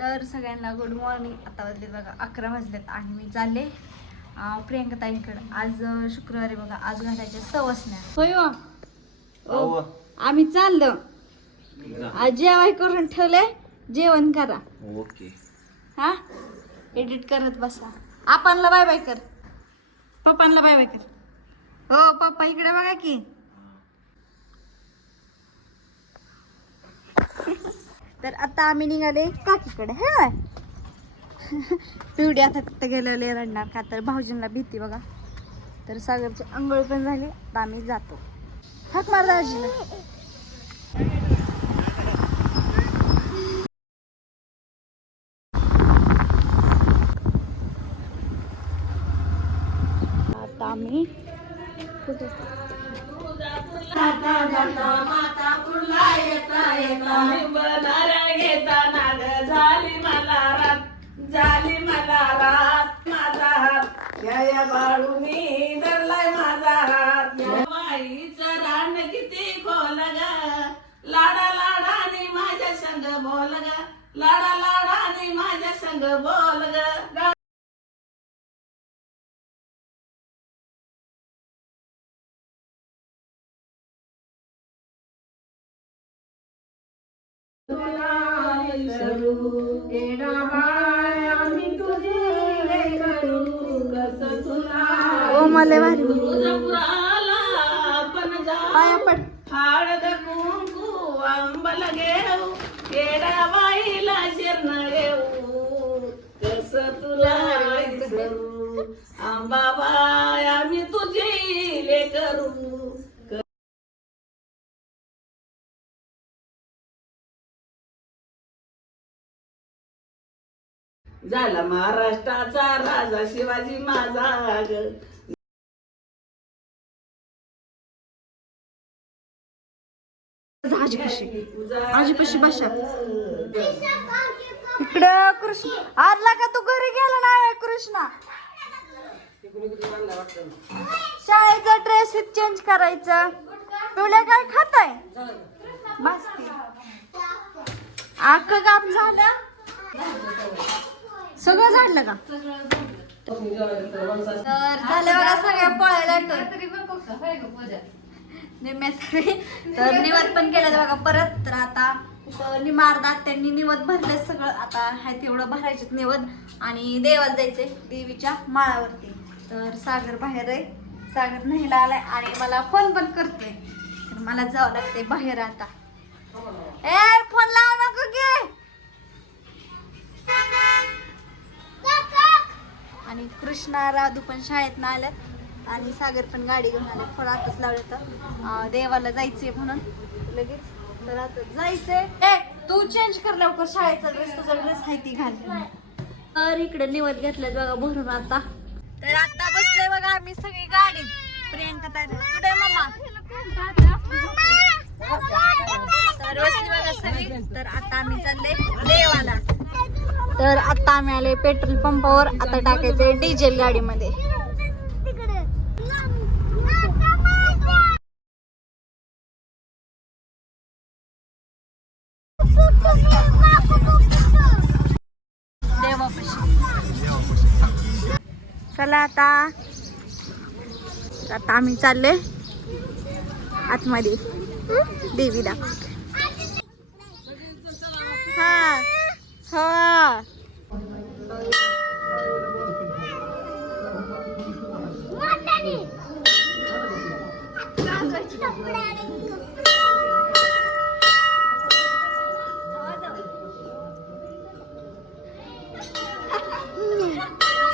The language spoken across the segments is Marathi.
तर सगळ्यांना गुड मॉर्निंग आता वाजले बघा अकरा वाजलेत आणि मी चालले अं, प्रियंका ताईंकडं आज शुक्रवारी बघा आज घालायच्या सवसण्या. होय हो. अव्वा. आम्ही चाललो. आज जेवाय करून ठेवले जेवण करा. ओके. हा? एडिट करत बसा. आपणला बाय बाय कर. पप्पांना बाय बाय कर. हो पप्पा इकडे बघा की. तर आता आम्ही निघाले काकीकडे हे पिवडी आता तिथं गेलेले रडणार का? तर भाऊजींना भीती बघा. तर सागरची आंघोळ पण झाली आता आम्ही जातो. हाक मार दाजीला मला रात माझा हात. या या बाळूनी धरलाय माझा हात. या बाईचं रान किती खोल ग. लाडा लाडाने माझ्या संग बोल ग. लाडा लाडाने माझ्या संग बोल ग. ओ मला भारी. पाया पड. हाळद कुंकू आंबल घेऊ. येडा बाईला शिरण घेऊ. कस तुला विसरू आंबाबाई आम्ही तुझी ले करू. झाला महाराष्ट्राचा राजा शिवाजी माझा ग आजीपाशी आजीपाशी बसा. इकडं कृष्ण आरला का तू घरी गेला नाही कृष्णा? शाळेचा ड्रेस चेंज करायचा. तुला काय खाताय? मस्ती. अख्खं काम झालं? सगळं झालं का? तर झालं बघा सगळ्या पळायला तरी निवद पण केलं बघा परत. तर आता इथं निमारदात त्यांनी निवद भरले सगळं. आता हाय तेवढं भरायचे निवद आणि देवात जायचंय देवीच्या माळावरती. तर सागर बाहेर आहे. सागर न्यायला आलाय आणि मला फोन पण करतोय. तर मला जावं लागतंय बाहेर आता. ए फोन लाव नको की. आणि कृष्णा राधू पण शाळेत आल्यात. आणि सागर पण गाडी घेऊन आले थोडं आताच लावलं तर. देवाला जायचंय म्हणून. लगेच. तर आता जायचंय. तू चेंज कर लवकर. शाळेचा ड्रेस तुझा ड्रेस आहे ती घाल. तर इकडे निवत घेतलं बघा भरून आता. तर आता बसले बघा आम्ही सगळी गाडीत प्रियंका ताई कुठे मम्मा तर बसली बघा सगळी. तर आता आम्ही चालले देवाला. तर आता आम्ही आले पेट्रोल पंपावर. आता टाकायचे डिझेल गाडीमध्ये. चला आता. आता आम्ही चालले आतमध्ये. देवीला. हा. हा.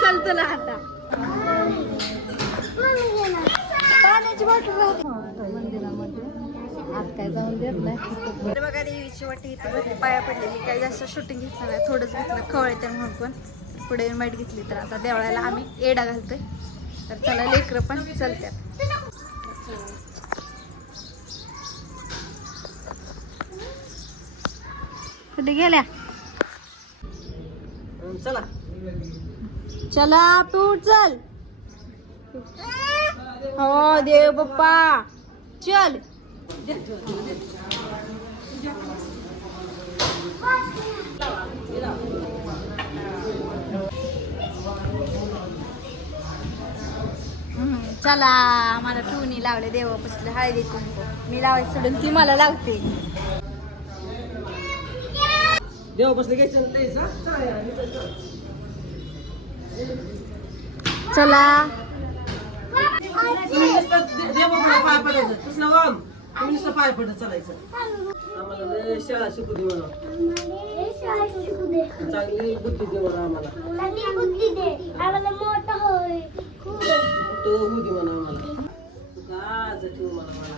चल तुला आता. पाण्याची बॉटल आत काय जाऊन देत नाही. बघा देवीची वाटी इथे पाया पडलेली. काही जास्त शूटिंग घेतलं नाही थोडंच घेतलं खवळ येते म्हणून पण. पुढे माईट घेतली तर आता देवळाला आम्ही एडा घालतोय. तर चला लेकरं पण चलत्यात. कुठे गेल्या? चला. चला तू चल. हो देव बाप्पा चल. चला मला टूनी लावले देव पुसले हळदी कुंकू. मी लावायचं सोडून ती मला लावते. देव बसले काय चलते चला. नुसतं पाय पडत चालायचं. आम्हाला लय शाळा शिकू दे म्हणा चांगली बुद्धी दे म्हणा आम्हाला. मोठं होऊ दे म्हणा आम्हाला. गाज ठेवू म्हणा मला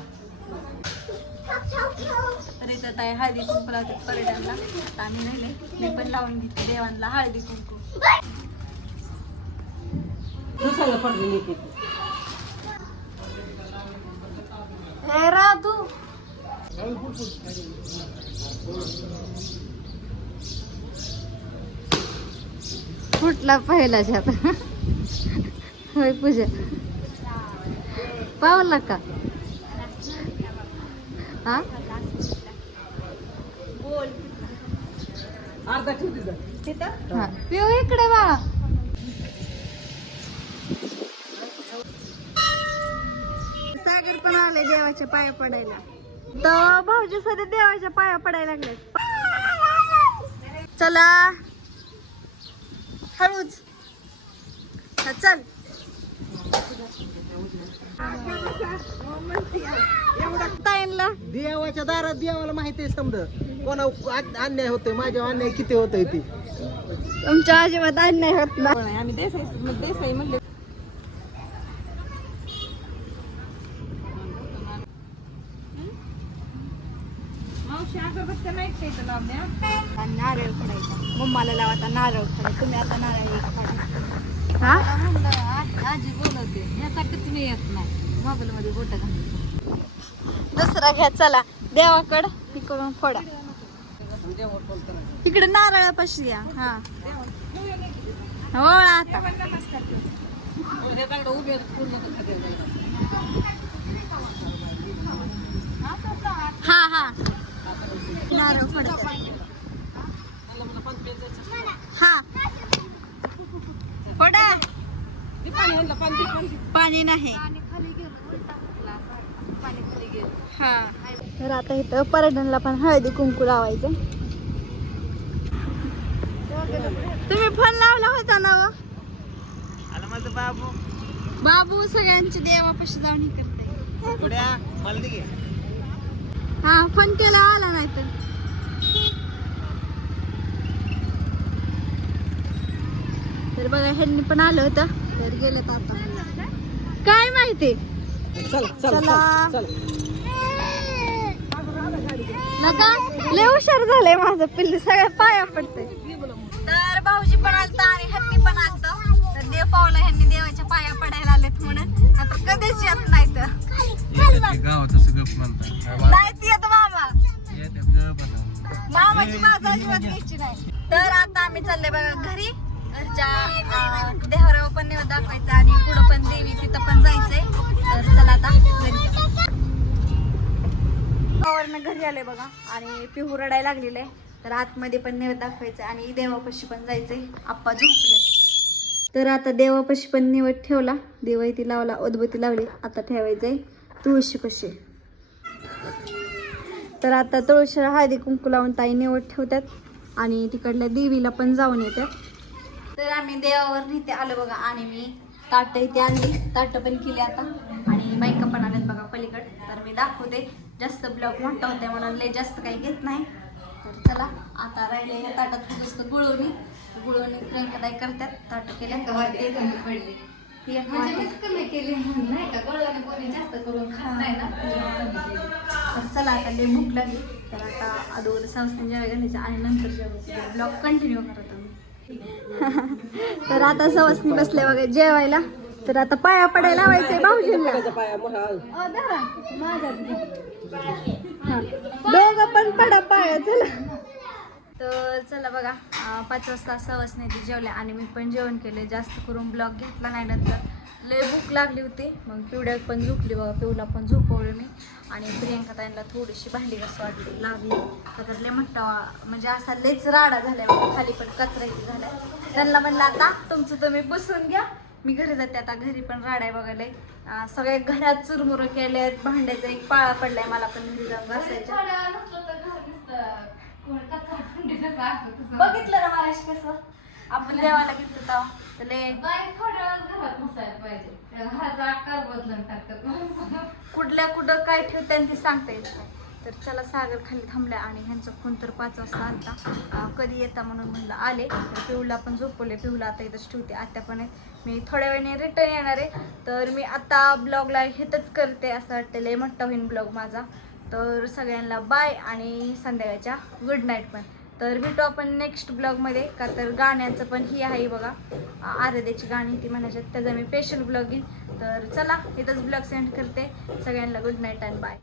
तर इथं ताई हळदी कुंकू लावते पर्यटनला आता आम्ही राहिले मी पण लावून घेते. देवांना हळदी कुंकू. सांगा पडली एक एक हे राह तू फुटला पहिला जात होय पूजा. पावला का? हा? हा. पिऊ इकडे बाळा सागर पण आले देवाच्या पाया पडायला. तर भाऊजी सध्या देवाच्या पाया पडायला लागले चला. हळूच. चल. देवाच्या दारात देवाला माहिती आहे समज. कोणा अन्याय होतोय माझ्या अन्याय किती होतोय ती? तुमच्या अजिबात अन्याय होत नाही. आम्ही देसाई देसाई म्हणले. मावशी अगरबत्त्या नाही का इथं लावल्या आणि नारळ फोडायचा. मम्माला लावा आता नारळ फोडा. तुम्ही आता नारळ एक फोडा. हा? आजी बोलवते. यासाठीच मी येत नाही. मोबाईल मध्ये बोट घालते. दुसरा घ्या चला. देवाकड इकडून फोडा. इकडे नारळापाशी या. हा. हो आता. हा हा. नारळ हा. पाणी नाही. हा. तर आता इथं पर्यटनला पण हळदी कुंकू लावायचं. तुम्ही फोन लावला होता ना व? आला माझं बाबू. बाबू सगळ्यांची देवापाशी जाऊन हे करते. हा फोन केला आला नाही तर तर बघा ह्यांनी पण आलं होतं. तर गेले आता. काय माहिती? चल चल चला. चल लगा लय हुशार झालंय माझं पिल्लू सगळ्या पाया पडते तर भाऊजी पण आलता आणि हत्ती पण आलत. तर देव पावला ह्यांनी देवाच्या पाया पडायला आलेत म्हणून. आता कधीच येत नाही तर गावात असं गप म्हणतात नाही ती येत मामा. मामाची माझा अजिबात घ्यायची नाही. तर आता आम्ही चालले बघा घरी घरच्या अं, देवराव पण नेव दाखवायचं आणि पुढं पण देवी तिथं पण जायचंय. तर चला आता घरी. घरी आले बघा आणि पिहू रडायला लागलेलं आहे तर आतमध्ये पण नेव दाखवायचं आणि देवापाशी पण जायचंय. आप्पा झोपले. तर आता देवापाशी पण निवड ठेवला. देवाईती लावला उदबत्ती लावली. आता ठेवायचंय. तुळशीपाशी तर आता तुळशीला हळदी कुंकू लावून ताई निवड ठेवतात. आणि तिकडल्या देवीला पण जाऊन येतात. तर आम्ही देवावर नेते आलो बघा. आणि मी ताट इथे आणली. ताट पण केली आता. आणि बायका पण आल्यात बघा पलीकड. तर मी दाखवते. जास्त ब्लॉग मोठा होते म्हणून लय जास्त काही घेत नाही. तर चला आता राहिलेल्या ताटात मस्त गुळवणी. गुळवणी प्रियंका ताई करतात. ताट केल्या पडली. कमी केली. नाही का? कोणी जास्त करून खात नाही ना? तर चला आता लय भूक लागली. तर आता अगोदर संस्थेने जेवायला घालायचं आणि नंतर जेवायचं ब्लॉग कंटिन्यू करत तर आता सवसनी बसले वगैरे जेवायला. तर आता पाया पडायला लावायचंय भाऊजींना. दोघ पण पडा पाया चला. तर चला बघा पाच वाजता सवसने जेवल्या आणि मी पण जेवण केले. जास्त करून ब्लॉग घेतला नाही नंतर लय भूक लागली होती. मग पिवड्यात पण झोपली बघा पिवला पण झोपवलं मी. आणि प्रियंका ताईंना थोडीशी भांडी कसं वाटली लागली. तर लय मोठा म्हणजे असा लयच राडा झालाय खाली पण कचरा झाला आहे त्यांना म्हणलं आता तुमचं तुम्ही पुसून घ्या. मी घरी जाते आता घरी पण राडाय बघायला सगळ्या सगळे घरात चुरमुरं केले भांड्याचा एक पाळा पडलाय मला पण घरी जाऊन बसायच्या. बघितलं ना महाराज कसं? आपण देवाला तेव्हा. तर लय. कुठल्या कुठं काय ठेवते ते सांगता येत नाही. तर चला सागर खाली थांबल्या आणि ह्यांचा फोन तर पाच वाजता आलता. अं, कधी येता म्हणून म्हणलं आले. तर पिऊला पण झोपवले. पिऊला आता इथंच ठेवते. आत्या पण आहेत. मी थोड्या वेळाने रिटर्न येणार आहे. तर मी आता ब्लॉगला हेच करते असं वाटतं लय मोठा होईन ब्लॉग माझा. तर सगळ्यांना बाय आणि संध्याकाळच्या गुड नाईट पण. तर भेटू आपण नेक्स्ट ब्लॉगमध्ये का तर गाण्याचं पण ही आहे बघा. आराध्याची गाणी ती म्हणायच्या त्याचा मी स्पेशल ब्लॉग घेईन तर चला इथंच ब्लॉग सेंड करते. सगळ्यांना गुड नाईट अँड बाय